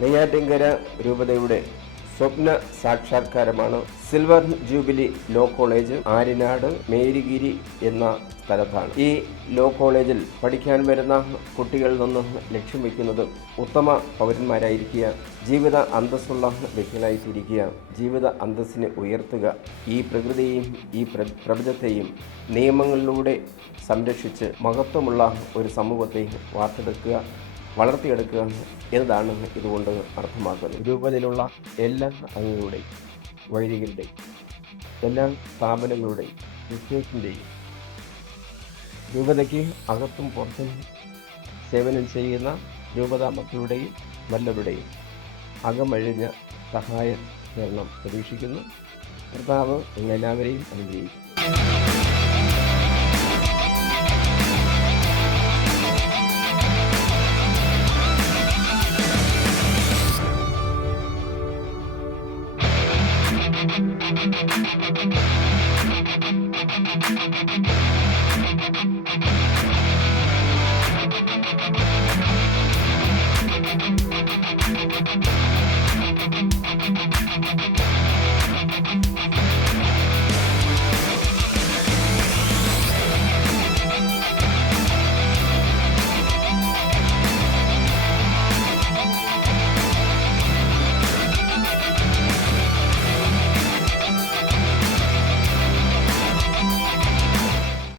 നെയ്യാറ്റിൻകര രൂപതയുടെ സ്വപ്ന സാക്ഷാത്കാരമാണ് silver jubilee law college Aryanad Marygiri എന്ന സ്ഥലത്താണ്. ഈ ലോ കോളേജിൽ പഠിക്കാൻ വരുന്ന കുട്ടികളിൽ നിന്ന് ലക്ഷ്യം വയ്ക്കുന്നത് ഉത്തമ പൗരന്മാരായിരിക്കുക, ജീവിത അന്തസ്സുള്ള വ്യക്തികളായിട്ടിരിക്കുക, ജീവിത അന്തസ്സിനെ ഉയർത്തുക, ഈ പ്രകൃതിയെയും ഈ പ്രപഞ്ചത്തെയും നിയമങ്ങളിലൂടെ സംരക്ഷിച്ച് മഹത്വമുള്ള ഒരു സമൂഹത്തെ വളർത്തിയെടുക്കുക എന്നതാണ് ഇതുകൊണ്ട് അർത്ഥമാക്കുന്നത്. രൂപതയിലുള്ള എല്ലാ അംഗങ്ങളുടെയും വൈദികരുടെയും എല്ലാ സ്ഥാപനങ്ങളുടെയും ക്രിസ്ത്യൻസിൻ്റെയും രൂപതയ്ക്ക് അകത്തും പുറത്തും സേവനം ചെയ്യുന്ന രൂപതാ മക്കളുടെയും വല്ലവരുടെയും അകമഴിഞ്ഞ സഹായ സഹകരണം പ്രതീക്ഷിക്കുന്നു. കർത്താവ് നിങ്ങളെല്ലാവരെയും അനുഗ്രഹിക്കും.